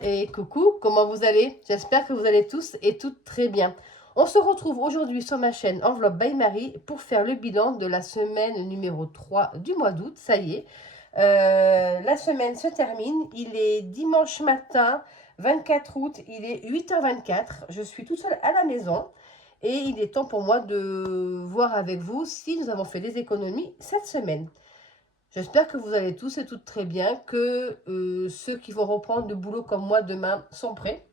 Et coucou, comment vous allez? J'espère que vous allez tous et toutes très bien. On se retrouve aujourd'hui sur ma chaîne Enveloppe by Marie pour faire le bilan de la semaine numéro 3 du mois d'août. Ça y est, la semaine se termine. Il est dimanche matin, 24 août, il est 8h24. Je suis toute seule à la maison et il est temps pour moi de voir avec vous si nous avons fait des économies cette semaine. J'espère que vous allez tous et toutes très bien, que ceux qui vont reprendre le boulot comme moi demain sont prêts.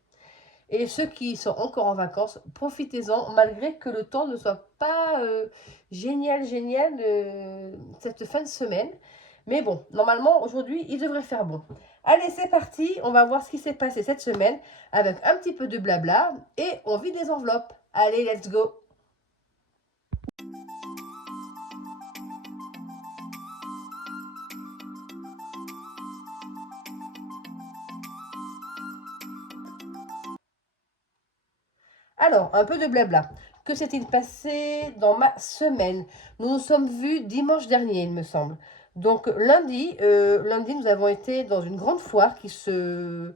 Et ceux qui sont encore en vacances, profitez-en, malgré que le temps ne soit pas génial cette fin de semaine. Mais bon, normalement, aujourd'hui, il devrait faire bon. Allez, c'est parti, on va voir ce qui s'est passé cette semaine avec un petit peu de blabla et on vide les enveloppes. Allez, let's go! Alors, un peu de blabla. Que s'est-il passé dans ma semaine? Nous nous sommes vus dimanche dernier, il me semble. Donc, lundi, nous avons été dans une grande foire qui se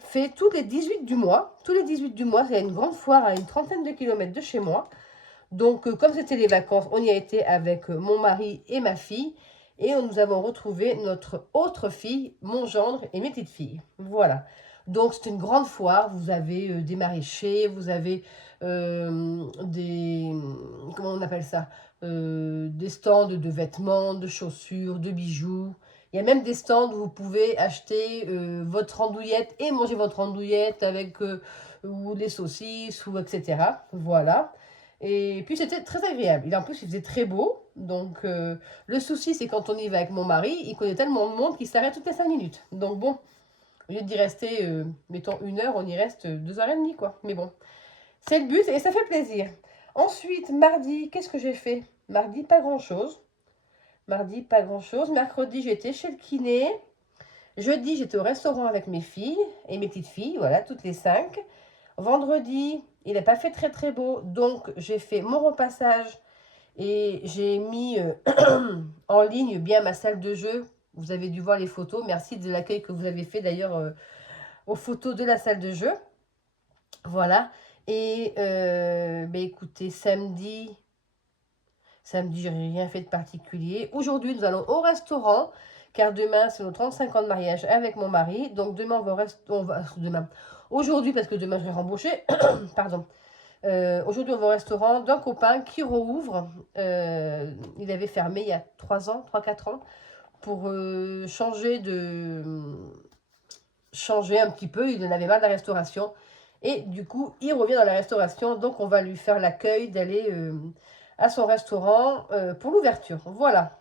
fait tous les 18 du mois. Tous les 18 du mois, il y a une grande foire à une trentaine de kilomètres de chez moi. Donc, comme c'était les vacances, on y a été avec mon mari et ma fille. Et nous avons retrouvé notre autre fille, mon gendre et mes petites filles. Voilà. Donc, c'est une grande foire. Vous avez des maraîchers, vous avez des... Comment on appelle ça? Des stands de vêtements, de chaussures, de bijoux. Il y a même des stands où vous pouvez acheter votre andouillette et manger votre andouillette avec ou des saucisses, ou etc. Voilà. Et puis c'était très agréable. En plus, il faisait très beau. Donc, le souci, c'est quand on y va avec mon mari, il connaît tellement de monde qu'il s'arrête toutes les 5 minutes. Donc, bon, au lieu d'y rester, mettons 1 heure, on y reste 2h30, quoi. Mais bon, c'est le but et ça fait plaisir. Ensuite, mardi, qu'est-ce que j'ai fait? Mardi, pas grand-chose. Mardi, pas grand-chose. Mercredi, j'étais chez le kiné. Jeudi, j'étais au restaurant avec mes filles et mes petites filles, voilà, toutes les 5. Vendredi, il n'a pas fait très très beau, donc j'ai fait mon repassage et j'ai mis en ligne bien ma salle de jeu. Vous avez dû voir les photos. Merci de l'accueil que vous avez fait d'ailleurs aux photos de la salle de jeu. Voilà. Et écoutez, samedi, j'ai rien fait de particulier. Aujourd'hui, nous allons au restaurant, car demain, c'est nos 35 ans de mariage avec mon mari. Donc demain, demain. Aujourd'hui, parce que demain, je vais rembaucher. Pardon. Aujourd'hui, on va au restaurant d'un copain qui rouvre. Il avait fermé il y a 3 ans, 3-4 ans, pour changer un petit peu. Il en avait marre de la restauration. Et du coup, il revient dans la restauration. Donc, on va lui faire l'accueil d'aller à son restaurant pour l'ouverture. Voilà.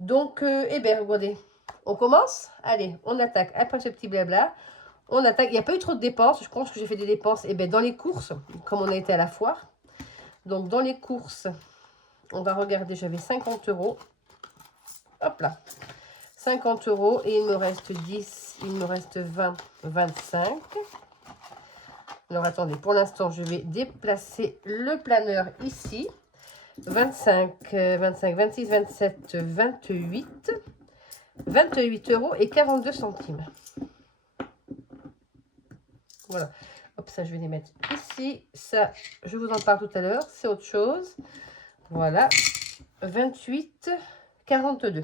Donc, eh bien, regardez. On commence? Allez, on attaque. Après ce petit blabla, on attaque. Il n'y a pas eu trop de dépenses. Je pense que j'ai fait des dépenses dans les courses, comme on a été à la foire. Donc, dans les courses, on va regarder, j'avais 50 euros. Hop là. 50 euros et il me reste 10, il me reste 20, 25. Alors, attendez, pour l'instant, je vais déplacer le planeur ici. 25, 25, 26, 27, 28. 28 euros et 42 centimes. Voilà. Hop, ça, je vais les mettre ici. Ça, je vous en parle tout à l'heure. C'est autre chose. Voilà. 28, 42.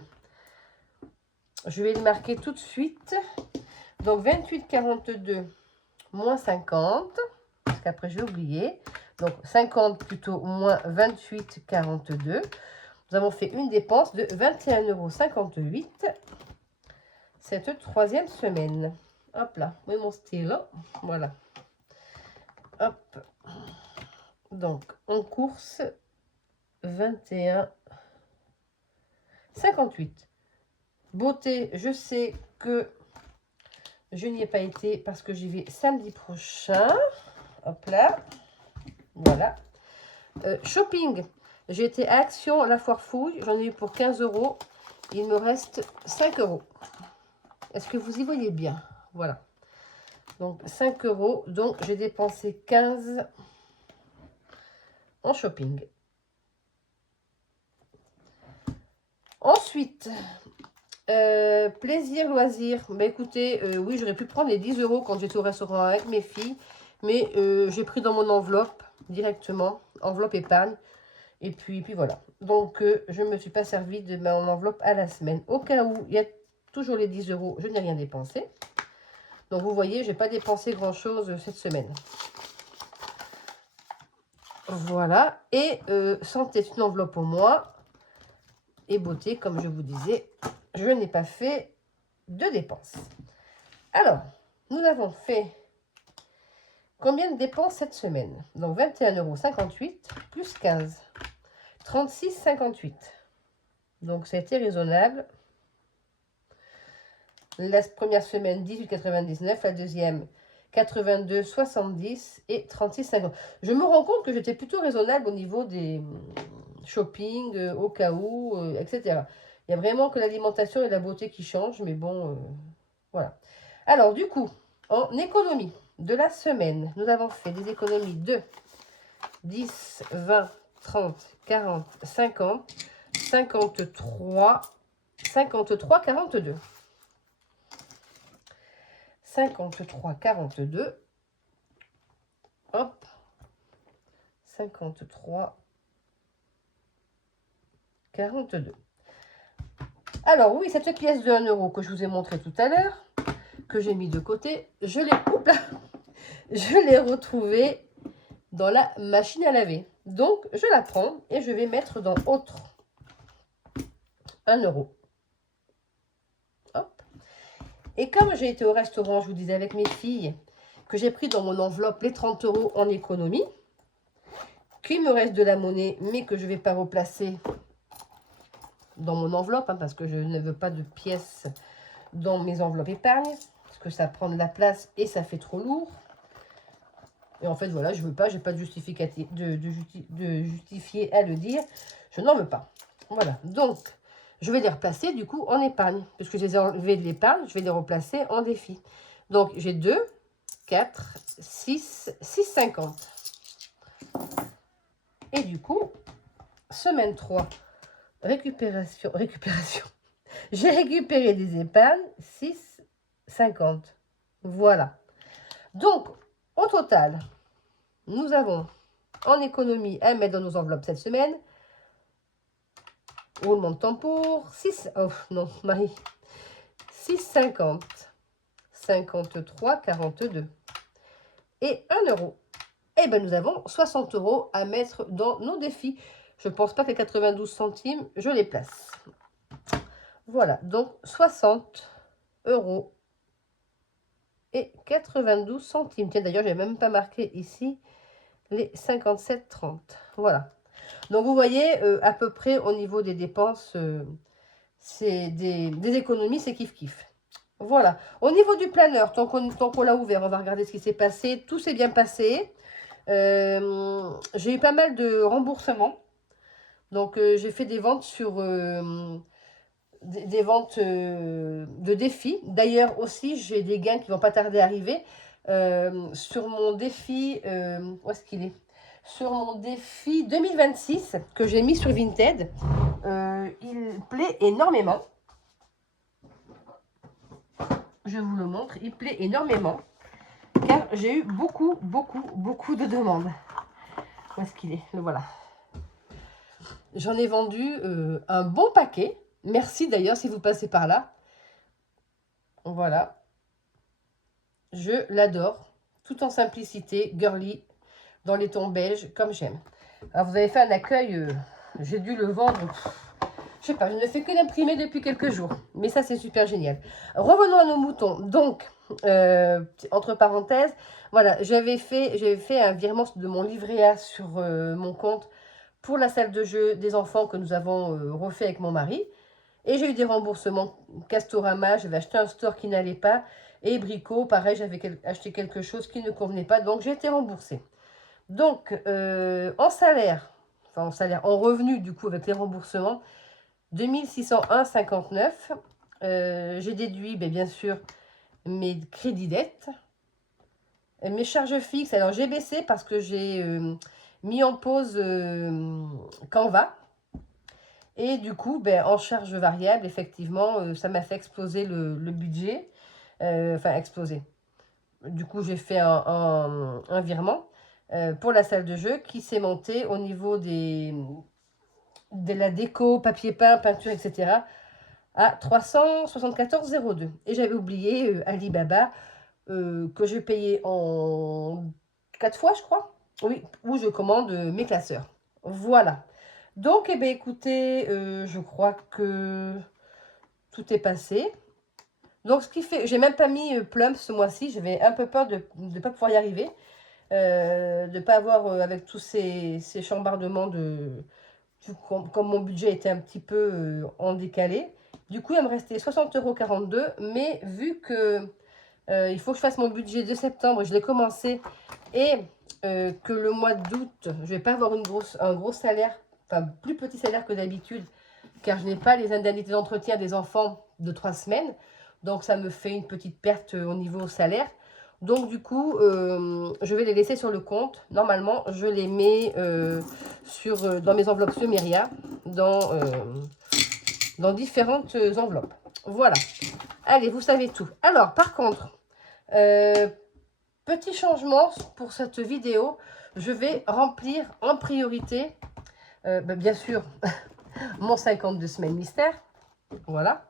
Je vais le marquer tout de suite. Donc, 28, 42 moins 50. Parce qu'après, je vais oublier. Donc, 50 plutôt moins 28, 42. Nous avons fait une dépense de 21,58 € cette troisième semaine. Hop là, oui, mon stylo. Voilà. Hop. Donc, en course, 21,58. Beauté, je sais que je n'y ai pas été parce que j'y vais samedi prochain. Hop là. Voilà. Shopping. J'ai été à Action, la foire fouille. J'en ai eu pour 15 euros. Il me reste 5 euros. Est-ce que vous y voyez bien? Voilà. Donc, 5 euros. Donc, j'ai dépensé 15 en shopping. Ensuite, Plaisir, loisir. Bah écoutez, oui, j'aurais pu prendre les 10 € quand j'étais au restaurant avec mes filles. Mais j'ai pris dans mon enveloppe directement. Enveloppe épargne. Et puis voilà. Donc, je ne me suis pas servi de mon enveloppe à la semaine. Au cas où, il y a toujours les 10 €. Je n'ai rien dépensé. Donc, vous voyez, je n'ai pas dépensé grand-chose cette semaine. Voilà. Et santé, c'est une enveloppe pour moi. Et beauté, comme je vous disais, je n'ai pas fait de dépenses. Alors, nous avons fait combien de dépenses cette semaine? Donc, 21,58 € plus 15. 36,58. Donc, ça a été raisonnable. La première semaine, 18,99. La deuxième, 82,70 et 36,50. Je me rends compte que j'étais plutôt raisonnable au niveau des shopping, au cas où, etc. Il y a vraiment que l'alimentation et la beauté qui changent, mais bon, voilà. Alors, du coup, en économie de la semaine, nous avons fait des économies de 10, 20, 30, 40, 50, 53, 53, 42. 53, 42. Hop. 53, 42. Alors, oui, cette pièce de 1 € que je vous ai montré tout à l'heure, que j'ai mis de côté, je l'ai retrouvée dans la machine à laver. Donc, je la prends et je vais mettre dans autre 1 €. Hop. Et comme j'ai été au restaurant, je vous disais avec mes filles, que j'ai pris dans mon enveloppe les 30 € en économie, qu'il me reste de la monnaie, mais que je ne vais pas replacer dans mon enveloppe, hein, parce que je ne veux pas de pièces dans mes enveloppes épargne, parce que ça prend de la place et ça fait trop lourd. Et en fait, voilà, je ne veux pas, j'ai pas de justificatif, de justifier à le dire. Je n'en veux pas. Voilà, donc, je vais les replacer du coup en épargne. Puisque je les ai enlevés de l'épargne, je vais les replacer en défi. Donc, j'ai 2, 4, 6, 6,50. Et du coup, semaine 3, récupération. J'ai récupéré des épargnes, 6,50. Voilà. Donc, au total, nous avons en économie à mettre dans nos enveloppes cette semaine. Roulement de tambour, 6, oh non, Marie, 6,50, 53, 42. Et 1 €. Et bien, nous avons 60 € à mettre dans nos défis. Je ne pense pas que les 92 centimes, je les place. Voilà, donc 60 € et 92 centimes. Tiens, d'ailleurs, je n'ai même pas marqué ici les 57,30. Voilà. Donc, vous voyez, à peu près au niveau des dépenses, c'est des économies, c'est kiff-kiff. Voilà. Au niveau du planeur, tant qu'on l'a ouvert, on va regarder ce qui s'est passé. Tout s'est bien passé. J'ai eu pas mal de remboursements. Donc, j'ai fait des ventes sur des ventes de défis. D'ailleurs, aussi, j'ai des gains qui vont pas tarder à arriver. Sur mon défi, où est-ce qu'il est? Sur mon défi 2026 que j'ai mis sur Vinted, il plaît énormément. Je vous le montre, il plaît énormément. Car j'ai eu beaucoup de demandes. Où est-ce qu'il est? Le voilà. J'en ai vendu un bon paquet. Merci d'ailleurs si vous passez par là. Voilà. Je l'adore. Tout en simplicité, girly, dans les tons beige, comme j'aime. Alors vous avez fait un accueil, j'ai dû le vendre, je sais pas, je ne fais que l'imprimer depuis quelques jours. Mais ça c'est super génial. Revenons à nos moutons. Donc, entre parenthèses, voilà, j'avais fait un virement de mon livret A sur mon compte pour la salle de jeu des enfants que nous avons refait avec mon mari. Et j'ai eu des remboursements. Castorama, j'avais acheté un store qui n'allait pas. Et Brico, pareil, j'avais acheté quelque chose qui ne convenait pas. Donc, j'ai été remboursée. Donc, en salaire, en revenu, du coup, avec les remboursements, 2601,59. J'ai déduit, bien sûr, mes crédits dettes. Mes charges fixes, alors j'ai baissé parce que j'ai mis en pause Canva. Et du coup, ben, en charge variable, effectivement, ça m'a fait exploser le budget. Enfin, exploser. Du coup, j'ai fait un virement pour la salle de jeu qui s'est monté au niveau de la déco, papier peint, peinture, etc. à 374,02. Et j'avais oublié Alibaba que je payais en 4 fois, je crois. Oui, où je commande mes classeurs. Voilà. Donc, eh bien, écoutez, je crois que tout est passé. Donc, ce qui fait, j'ai même pas mis Plum ce mois-ci. J'avais un peu peur de ne pas pouvoir y arriver. De ne pas avoir, avec tous ces chambardements comme mon budget était un petit peu en décalé. Du coup, il me restait 60,42 €. Mais vu que il faut que je fasse mon budget de septembre, je l'ai commencé, et que le mois d'août, je ne vais pas avoir un gros salaire, enfin plus petit salaire que d'habitude, car je n'ai pas les indemnités d'entretien des enfants de 3 semaines. Donc ça me fait une petite perte au niveau salaire. Donc du coup, je vais les laisser sur le compte. Normalement, je les mets dans mes enveloppes Semeria, dans différentes enveloppes. Voilà. Allez, vous savez tout. Alors, par contre, petit changement pour cette vidéo, je vais remplir en priorité, bien sûr, mon 52 semaines mystère, voilà,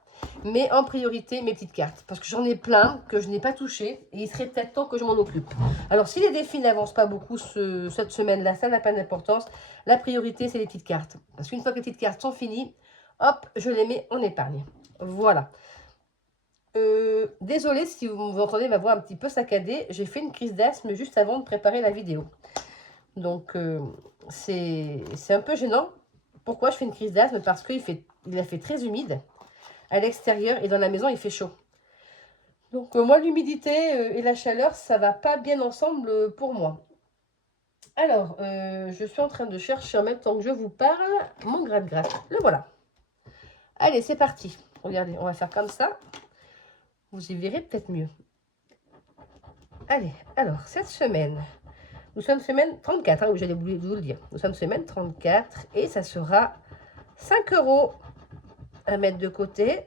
mais en priorité mes petites cartes, parce que j'en ai plein que je n'ai pas touché, et il serait peut-être temps que je m'en occupe. Alors, si les défis n'avancent pas beaucoup cette semaine-là, ça n'a pas d'importance. La priorité, c'est les petites cartes, parce qu'une fois que les petites cartes sont finies, hop, je les mets en épargne. Voilà. Désolée si vous entendez ma voix un petit peu saccadée, j'ai fait une crise d'asthme juste avant de préparer la vidéo. Donc, c'est un peu gênant. Pourquoi je fais une crise d'asthme? Parce qu'il a fait très humide à l'extérieur et dans la maison, il fait chaud. Donc, moi, l'humidité et la chaleur, ça va pas bien ensemble pour moi. Alors, je suis en train de chercher en même temps que je vous parle mon gratte-gratte. Le voilà. Allez, c'est parti. Regardez, on va faire comme ça. Vous y verrez peut-être mieux. Allez, alors, cette semaine, nous sommes semaine 34, hein, oui, j'allais oublier de vous le dire. Nous sommes semaine 34 et ça sera 5 € à mettre de côté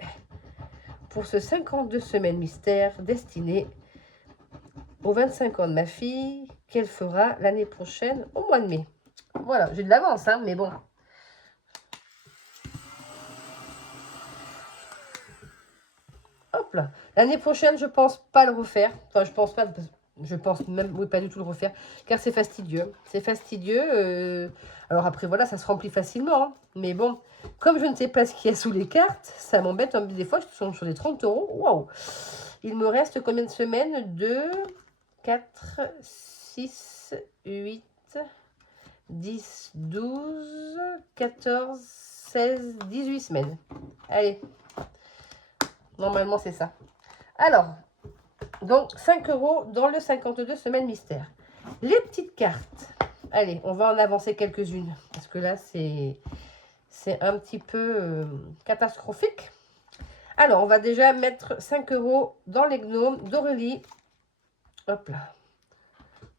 pour ce 52 semaines mystère destiné aux 25 ans de ma fille, qu'elle fera l'année prochaine au mois de mai. Voilà, j'ai de l'avance, hein, mais bon. Hop là. L'année prochaine, je pense pas le refaire. Enfin, je pense pas, je pense même, oui, pas du tout le refaire, car c'est fastidieux. C'est fastidieux. Alors après, voilà, ça se remplit facilement. Hein. Mais bon, comme je ne sais pas ce qu'il y a sous les cartes, ça m'embête. Des fois, je tombe sur des 30 €. Waouh! Il me reste combien de semaines? 2, 4, 6, 8, 10, 12, 14, 16, 18 semaines. Allez. Normalement, c'est ça. Alors, donc 5 € dans le 52 semaines mystère. Les petites cartes. Allez, on va en avancer quelques-unes. Parce que là, c'est un petit peu catastrophique. Alors, on va déjà mettre 5 € dans les gnomes d'Aurélie. Hop là.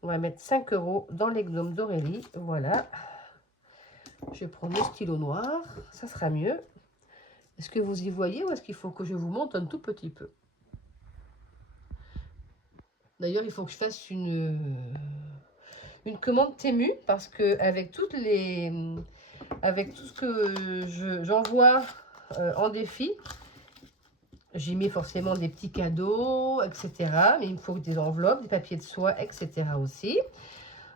On va mettre 5 € dans les gnomes d'Aurélie. Voilà. Je vais prendre le stylo noir. Ça sera mieux. Est-ce que vous y voyez ou est-ce qu'il faut que je vous monte un tout petit peu? D'ailleurs, il faut que je fasse une commande Temu parce que avec tout ce que j'envoie en défi, j'y mets forcément des petits cadeaux, etc. Mais il me faut des enveloppes, des papiers de soie, etc. aussi.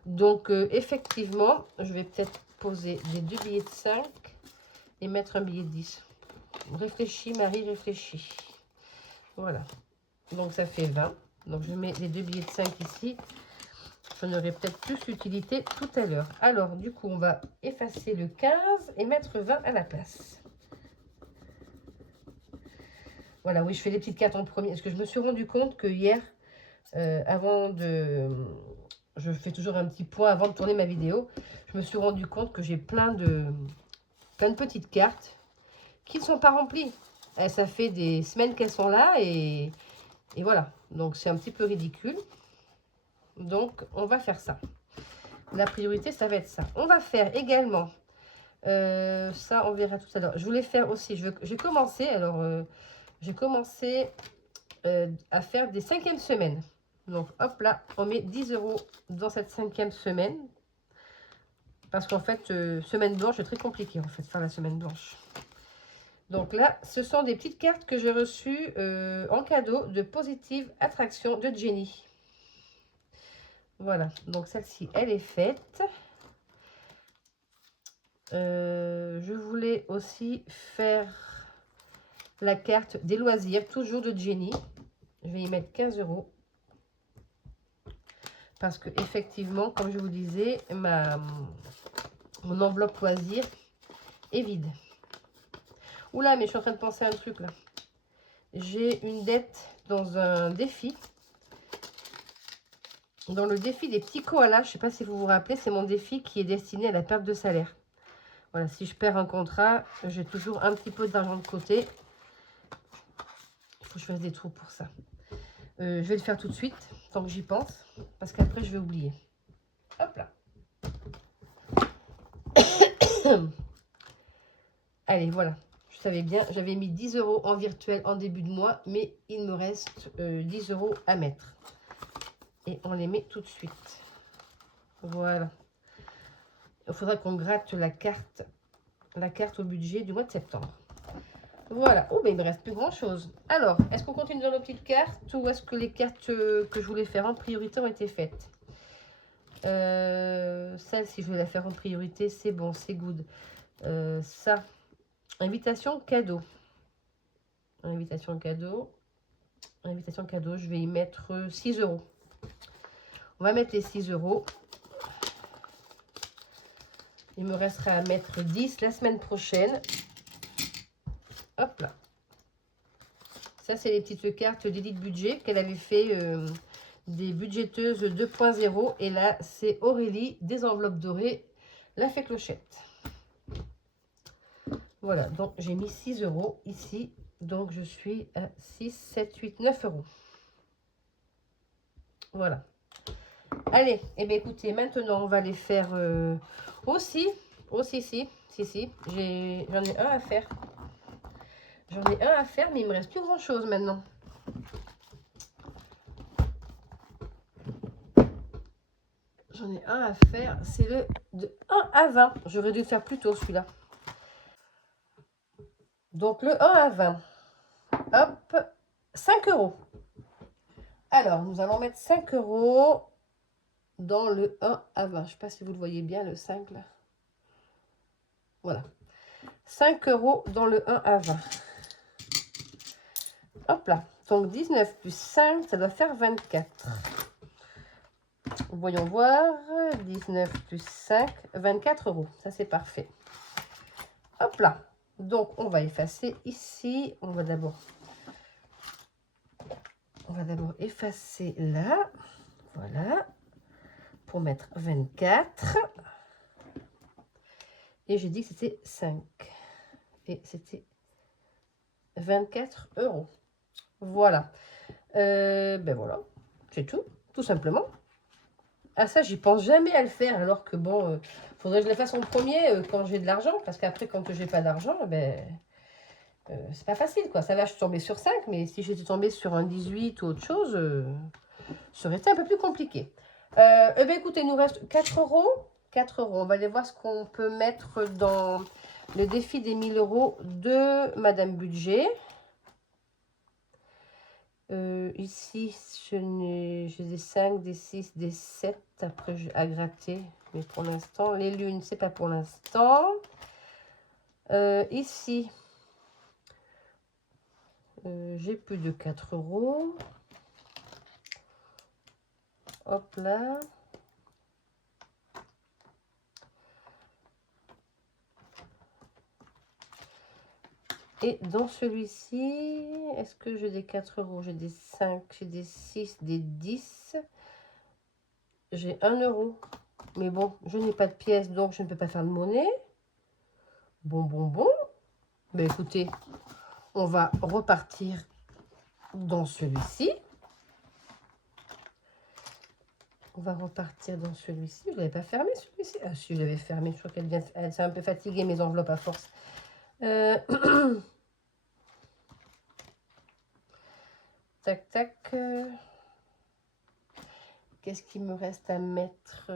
Donc, effectivement, je vais peut-être poser des 2 billets de 5 et mettre un billet de 10. Réfléchis, Marie, réfléchis. Voilà. Donc, ça fait 20. Donc, je mets les 2 billets de 5 ici. J'en aurai peut-être plus d'utilité tout à l'heure. Alors, du coup, on va effacer le 15 et mettre 20 à la place. Voilà, oui, je fais les petites cartes en premier. Parce que je me suis rendu compte que hier, je fais toujours un petit point avant de tourner ma vidéo. Je me suis rendu compte que j'ai plein de petites cartes qui ne sont pas remplies. Ça fait des semaines qu'elles sont là et voilà. Donc, c'est un petit peu ridicule. Donc, on va faire ça. La priorité, ça va être ça. On va faire également Ça, on verra tout à l'heure. Je voulais faire aussi, j'ai commencé, alors, j'ai commencé à faire des 5e semaines. Donc, hop là, on met 10 € dans cette 5e semaine. Parce qu'en fait, semaine blanche, c'est très compliqué, en fait, faire la semaine blanche. Donc là, ce sont des petites cartes que j'ai reçues en cadeau de Positive Attraction de Jenny. Voilà, donc celle-ci, elle est faite. Je voulais aussi faire la carte des loisirs, toujours de Jenny. Je vais y mettre 15 €. Parce que effectivement, comme je vous disais, mon enveloppe loisir est vide. Oula, mais je suis en train de penser à un truc là. J'ai une dette dans un défi. Dans le défi des petits koalas, je ne sais pas si vous vous rappelez, c'est mon défi qui est destiné à la perte de salaire. Voilà, si je perds un contrat, j'ai toujours un petit peu d'argent de côté. Il faut que je fasse des trous pour ça. Je vais le faire tout de suite, tant que j'y pense, parce qu'après, je vais oublier. Hop là. Allez, voilà. Je savais bien, j'avais mis 10 € en virtuel en début de mois, mais il me reste 10 € à mettre. Et on les met tout de suite. Voilà. Il faudra qu'on gratte la carte au budget du mois de septembre. Voilà. Oh, mais il ne me reste plus grand-chose. Alors, est-ce qu'on continue dans nos petites cartes ou est-ce que les cartes que je voulais faire en priorité ont été faites? Celle-ci, je vais la faire en priorité. C'est bon, c'est good. Ça, invitation cadeau. Invitation cadeau. Invitation cadeau, je vais y mettre 6 €. On va mettre les 6 €. Il me restera à mettre 10 la semaine prochaine. Hop là. Ça, c'est les petites cartes d'Edith Budget qu'elle avait fait des budgéteuses 2.0. Et là, c'est Aurélie, des enveloppes dorées, la fée clochette. Voilà, donc j'ai mis 6 € ici. Donc, je suis à 6, 7, 8, 9 €. Voilà. Allez, eh bien, écoutez, maintenant, on va les faire aussi. Si. J'en ai un à faire. J'en ai un à faire, mais il me reste plus grand-chose maintenant. J'en ai un à faire. C'est le de 1 à 20. J'aurais dû le faire plus tôt, celui-là. Donc, le 1 à 20. Hop, 5 €. Alors, nous allons mettre 5 € dans le 1 à 20. Je ne sais pas si vous le voyez bien, le 5, là. Voilà. 5 € dans le 1 à 20. Hop là. Donc, 19 plus 5, ça doit faire 24. Voyons voir. 19 plus 5, 24 €. Ça, c'est parfait. Hop là. Donc, on va effacer ici. On va d'abord effacer là. Voilà. Pour mettre 24. Et j'ai dit que c'était 5. Et c'était 24 €. Voilà. Ben voilà. C'est tout simplement. Ah ça, j'y pense jamais à le faire, alors que bon, faudrait que je le fasse en premier quand j'ai de l'argent, parce qu'après, quand j'ai pas d'argent, ben, c'est pas facile, quoi. Ça va, je suis tombée sur 5, mais si j'étais tombée sur un 18 ou autre chose, ça aurait été un peu plus compliqué. Eh bien, écoutez, il nous reste 4 €. 4 €. On va aller voir ce qu'on peut mettre dans le défi des 1000 € de Madame Budget. Ici, j'ai des 5, des 6, des 7. Après, à gratter. Mais pour l'instant, les lunes, c'est pas pour l'instant. Ici, j'ai plus de 4 €. Hop là. Et dans celui-ci, est-ce que j'ai des 4 €? J'ai des 5, j'ai des 6, des 10. J'ai 1 €. Mais bon, je n'ai pas de pièces, donc je ne peux pas faire de monnaie. Bon. Mais écoutez, on va repartir dans celui-ci. On va repartir dans celui-ci. Je ne l'avais pas fermé celui-ci. Ah si, je l'avais fermé. Je crois qu'elle vient. Elle s'est un peu fatiguée, mes enveloppes à force. Tac, tac. Qu'est-ce qu'il me reste à mettre?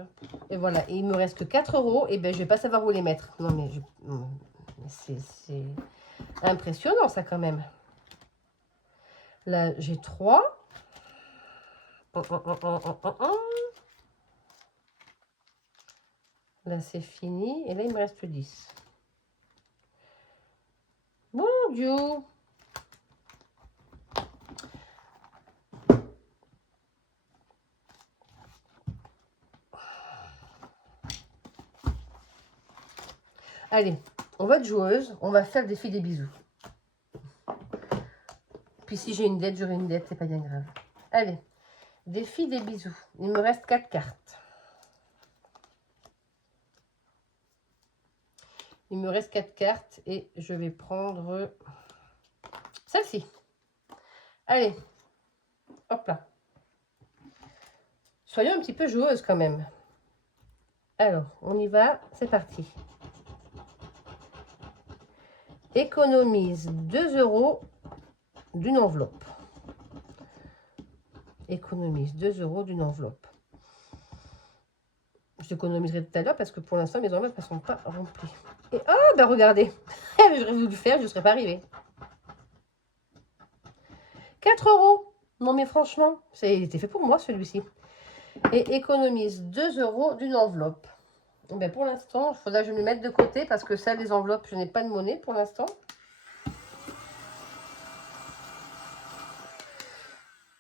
Et voilà. Et il me reste que 4 euros. Et ben, je vais pas savoir où les mettre. Non, mais c'est impressionnant, ça, quand même. Là, j'ai 3. Là, c'est fini. Et là, il me reste 10. Mon Dieu! Allez, on va être joueuse. On va faire le défi des bisous. Puis si j'ai une dette, j'aurai une dette. C'est pas bien grave. Allez, défi des bisous. Il me reste 4 cartes. Il me reste 4 cartes et je vais prendre celle-ci. Allez, hop là. Soyons un petit peu joueuses quand même. Alors, on y va, c'est parti. Économise 2 euros d'une enveloppe. Économise 2 euros d'une enveloppe. Je l'économiserai tout à l'heure parce que pour l'instant, mes enveloppes ne sont pas remplies. Et oh, ben regardez, j'aurais voulu le faire, je ne serais pas arrivée. 4 euros. Non, mais franchement, il était fait pour moi celui-ci. Et économise 2 euros d'une enveloppe. Ben pour l'instant, il faudra que je me mette de côté parce que ça, les enveloppes, je n'ai pas de monnaie pour l'instant.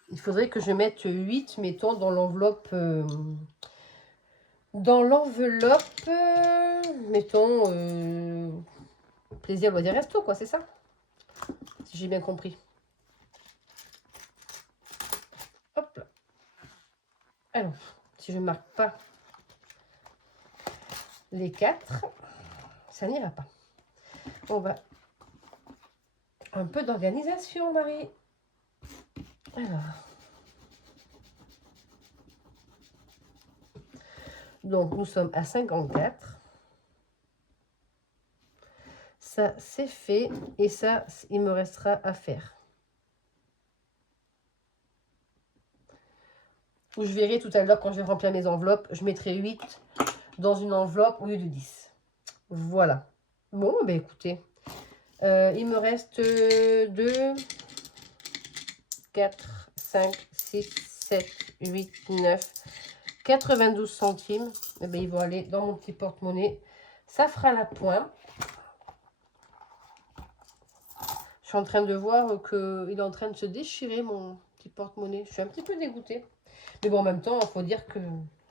Il faudrait que je mette 8, mettons, dans l'enveloppe. Mettons, plaisir, loisir, resto, quoi, c'est ça? Si j'ai bien compris. Hop là. Alors, si je ne marque pas les 4, ça n'ira pas. On va... Un peu d'organisation, Marie. Alors... Donc, nous sommes à 54. Ça, c'est fait. Et ça, il me restera à faire. Où je verrai tout à l'heure, quand je vais remplir mes enveloppes, je mettrai 8 dans une enveloppe au lieu de 10. Voilà. Bon, ben écoutez. Il me reste 2, 4, 5, 6, 7, 8, 9... 92 centimes, eh bien, ils vont aller dans mon petit porte-monnaie. Ça fera la pointe. Je suis en train de voir qu'il est en train de se déchirer, mon petit porte-monnaie. Je suis un petit peu dégoûtée. Mais bon, en même temps, il faut dire que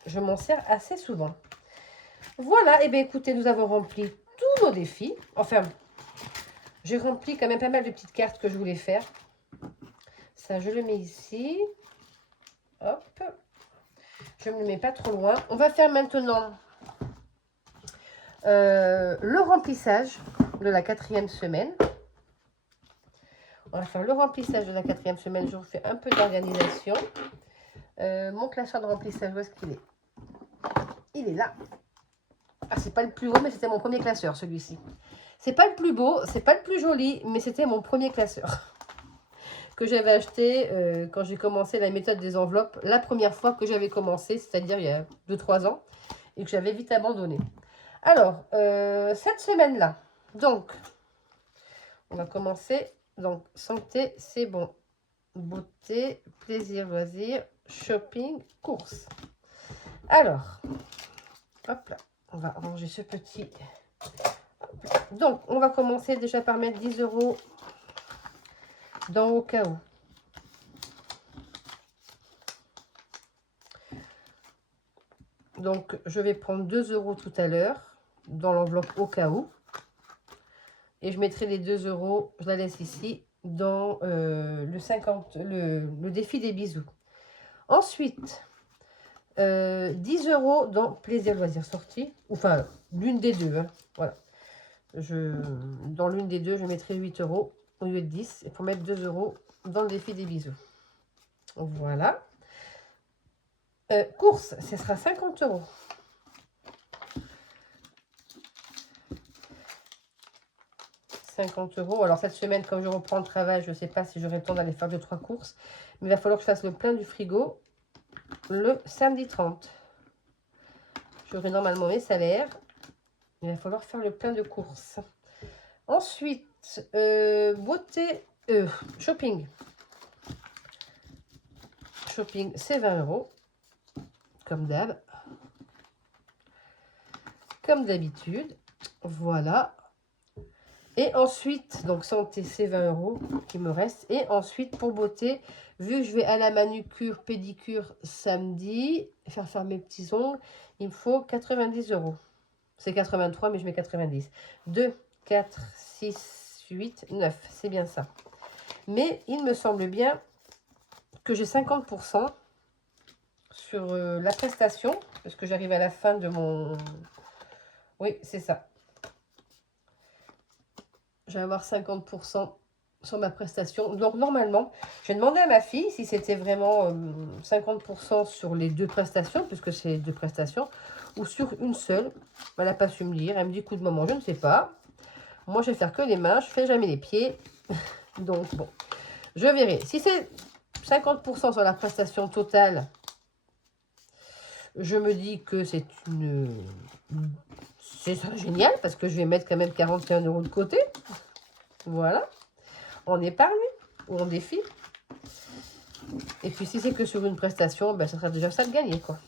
je m'en sers assez souvent. Voilà, et bien écoutez, nous avons rempli tous nos défis. Enfin, j'ai rempli quand même pas mal de petites cartes que je voulais faire. Ça, je le mets ici. Hop. Je ne me le mets pas trop loin. On va faire maintenant le remplissage de la 4e semaine. On va faire le remplissage de la 4e semaine. Je vous fais un peu d'organisation. Mon classeur de remplissage, où est-ce qu'il est? Il est là. Ah, c'est pas le plus haut, mais c'était mon premier classeur, celui-ci. C'est pas le plus beau, c'est pas le plus joli, mais c'était mon premier classeur. Que j'avais acheté quand j'ai commencé la méthode des enveloppes. La première fois que j'avais commencé, c'est-à-dire il y a 2-3 ans. Et que j'avais vite abandonné. Alors, cette semaine-là, donc, on va commencer. Donc, santé, c'est bon. Beauté, plaisir, loisir, shopping, course. Alors, hop là, on va ranger ce petit. Donc, on va commencer déjà par mettre 10 euros dans au cas où. Donc, je vais prendre 2 euros tout à l'heure dans l'enveloppe au cas où. Et je mettrai les 2 euros, je la laisse ici, dans le défi des bisous. Ensuite, 10 euros dans plaisir, loisir, sortie. Enfin, l'une des deux. Hein, voilà. Dans l'une des deux, je mettrai 8 euros au lieu de 10. Et pour mettre 2 euros dans le défi des bisous. Voilà. Course, ce sera 50 €. Alors cette semaine, comme je reprends le travail, je ne sais pas si j'aurai le temps d'aller faire 2-3 courses. Mais il va falloir que je fasse le plein du frigo le samedi 30. J'aurai normalement mes salaires. Il va falloir faire le plein de courses. Ensuite, shopping. Shopping, c'est 20 €. Comme d'hab. Comme d'habitude. Voilà. Et ensuite, donc santé, c'est 20 € qui me reste. Et ensuite, pour beauté, vu que je vais à la manucure, pédicure samedi, faire mes petits ongles, il me faut 90 €. C'est 83, mais je mets 90. 2, 4, 6, 8, 9. C'est bien ça. Mais il me semble bien que j'ai 50% sur la prestation, parce que j'arrive à la fin de mon... Oui, c'est ça. Je vais avoir 50% sur ma prestation. Donc, normalement, je vais demander à ma fille si c'était vraiment 50% sur les 2 prestations, puisque c'est 2 prestations, ou sur une seule. Elle n'a pas su me dire. Elle me dit, coup de maman, je ne sais pas. Moi, je vais faire que les mains. Je ne fais jamais les pieds. Donc, bon, je verrai. Si c'est 50% sur la prestation totale, je me dis que c'est génial, parce que je vais mettre quand même 41 € de côté. Voilà. En épargne ou en défi. Et puis, si c'est que sur une prestation, ben, ça sera déjà ça de gagner, quoi.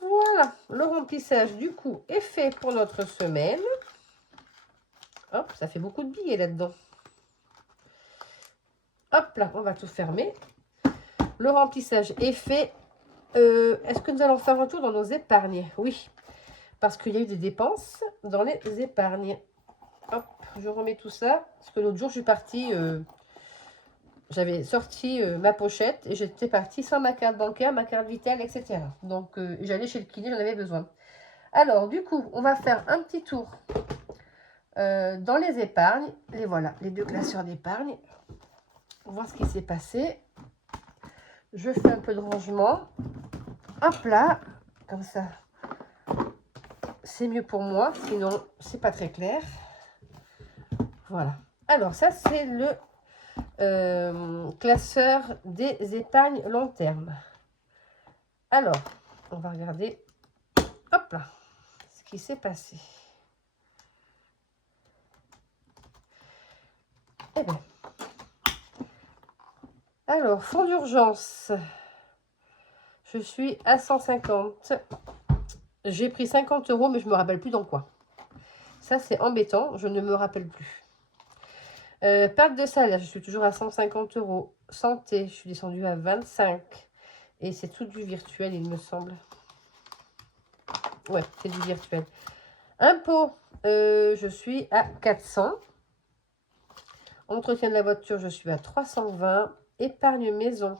Voilà. Le remplissage, du coup, est fait pour notre semaine. Hop, ça fait beaucoup de billets là-dedans. Hop là, on va tout fermer. Le remplissage est fait. Est-ce que nous allons faire un tour dans nos épargnes? Oui, parce qu'il y a eu des dépenses dans les épargnes. Hop, je remets tout ça. Parce que l'autre jour, je suis partie... j'avais sorti ma pochette et j'étais partie sans ma carte bancaire, ma carte vitale, etc. Donc, j'allais chez le kiné, j'en avais besoin. Alors, du coup, on va faire un petit tour dans les épargnes. Les voilà, les 2 classeurs d'épargne. On va voir ce qui s'est passé. Je fais un peu de rangement. Hop là, comme ça. C'est mieux pour moi, sinon, c'est pas très clair. Voilà. Alors, ça, c'est le classeur des épargnes long terme. Alors, on va regarder, hop là, ce qui s'est passé. Eh bien, alors, fonds d'urgence, je suis à 150. J'ai pris 50 €, mais je ne me rappelle plus dans quoi. Ça, c'est embêtant, je ne me rappelle plus. Perte de salaire, je suis toujours à 150 €. Santé, je suis descendue à 25. Et c'est tout du virtuel, il me semble. Ouais, c'est du virtuel. Impôt, je suis à 400. Entretien de la voiture, je suis à 320. Épargne maison.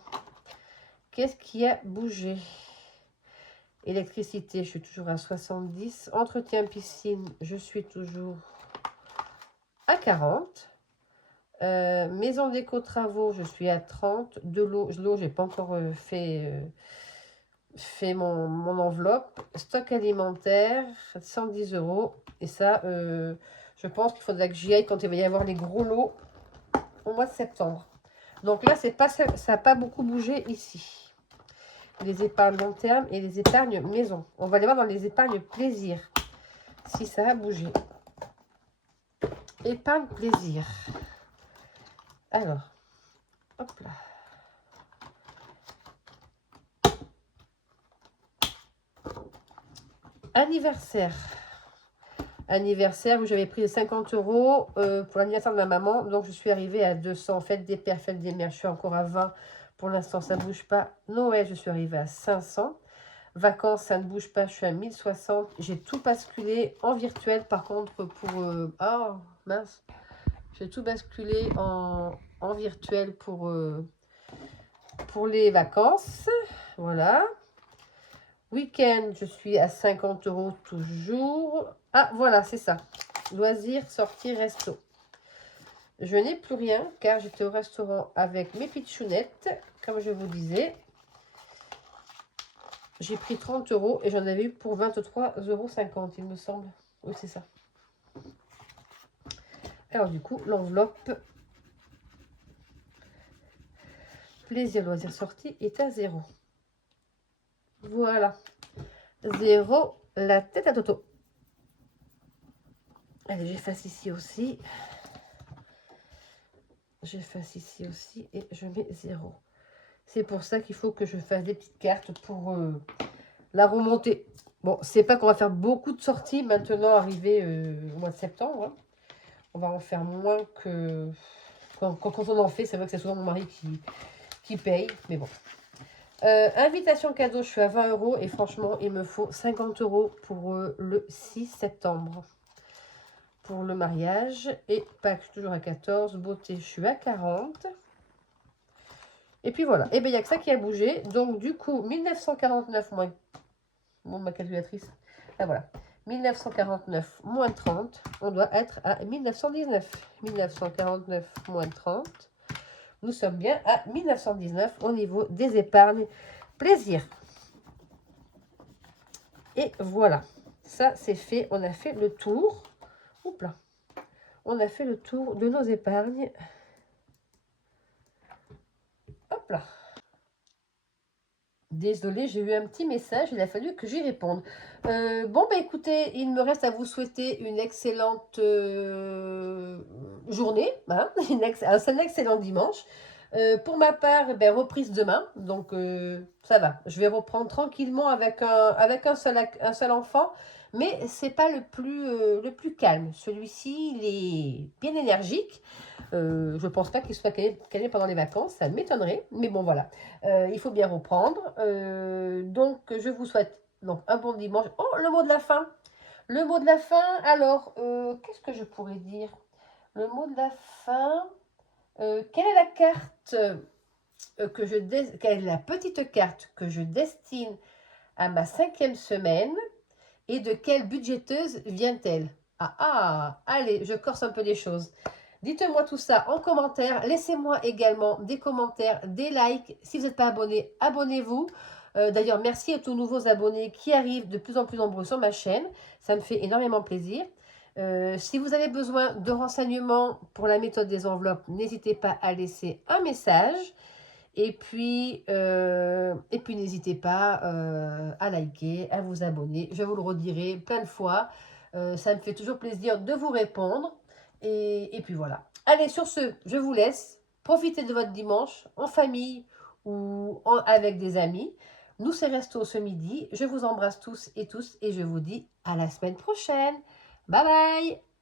Qu'est-ce qui a bougé? Électricité, je suis toujours à 70. Entretien piscine, je suis toujours à 40. Maison d'éco-travaux, je suis à 30. De l'eau, je n'ai pas encore fait mon enveloppe. Stock alimentaire, 110 €. Et ça, je pense qu'il faudra que j'y aille quand il va y avoir les gros lots au mois de septembre. Donc là, ça n'a pas beaucoup bougé ici. Les épargnes long terme et les épargnes maison. On va aller voir dans les épargnes plaisir si ça a bougé. Épargne plaisir. Alors, hop là. Anniversaire. Anniversaire où j'avais pris 50 € pour l'anniversaire de ma maman. Donc, je suis arrivée à 200. Fête des pères, fête des mères. Je suis encore à 20. Pour l'instant, ça ne bouge pas. Noël, je suis arrivée à 500. Vacances, ça ne bouge pas. Je suis à 1060. J'ai tout basculé en virtuel. Par contre, pour... oh, mince. J'ai tout basculé en virtuel pour les vacances. Voilà. Week-end, je suis à 50 € toujours. Ah, voilà, c'est ça. Loisirs, sorties, resto. Je n'ai plus rien car j'étais au restaurant avec mes pitchounettes, comme je vous disais. j'ai pris 30 € et j'en avais eu pour 23,50 €, il me semble. Oui, c'est ça. Alors du coup, l'enveloppe plaisir loisir sortie est à 0. Voilà. 0, la tête à Toto. Allez, j'efface ici aussi. J'efface ici aussi et je mets 0. C'est pour ça qu'il faut que je fasse des petites cartes pour la remonter. Bon, c'est pas qu'on va faire beaucoup de sorties maintenant, arrivé au mois de septembre. Hein. On va en faire moins que... Quand on en fait, c'est vrai que c'est souvent mon mari qui paye, mais bon. Invitation cadeau, je suis à 20 € et franchement, il me faut 50 € pour le 6 septembre. Pour le mariage. Et Pâques, je suis toujours à 14. Beauté, je suis à 40. Et puis voilà. Et bien, il n'y a que ça qui a bougé. Donc, du coup, 1949 moins... Bon, ma calculatrice. Ah, voilà. 1949 moins 30. On doit être à 1919. 1949 moins 30. Nous sommes bien à 1919 au niveau des épargnes plaisir. Et voilà. Ça, c'est fait. On a fait le tour. Oups là. On a fait le tour de nos épargnes. Hop là. Désolée, j'ai eu un petit message, il a fallu que j'y réponde. Bon, bah écoutez, il me reste à vous souhaiter une excellente journée, hein, un excellent dimanche. Pour ma part, eh ben, reprise demain, donc ça va. Je vais reprendre tranquillement avec un seul enfant, mais c'est pas le plus calme. Celui-ci, il est bien énergique. Je pense pas qu'il soit calé pendant les vacances, ça m'étonnerait, mais bon voilà. Il faut bien reprendre. Donc, je vous souhaite donc, un bon dimanche. Oh, le mot de la fin. Le mot de la fin, alors, qu'est-ce que je pourrais dire? Le mot de la fin, quelle est la carte quelle est la petite carte que je destine à ma 5e semaine et de quelle budgéteuse vient-elle? Allez, je corse un peu les choses. Dites-moi tout ça en commentaire. Laissez-moi également des commentaires, des likes. Si vous n'êtes pas abonné, abonnez-vous. D'ailleurs, merci à tous nouveaux abonnés qui arrivent de plus en plus nombreux sur ma chaîne. Ça me fait énormément plaisir. Si vous avez besoin de renseignements pour la méthode des enveloppes, n'hésitez pas à laisser un message. Et puis n'hésitez pas à liker, à vous abonner. Je vous le redirai plein de fois. Ça me fait toujours plaisir de vous répondre. Et puis voilà. Allez, sur ce, je vous laisse. Profitez de votre dimanche en famille ou avec des amis. Nous, c'est Resto ce midi. Je vous embrasse tous et je vous dis à la semaine prochaine. Bye bye!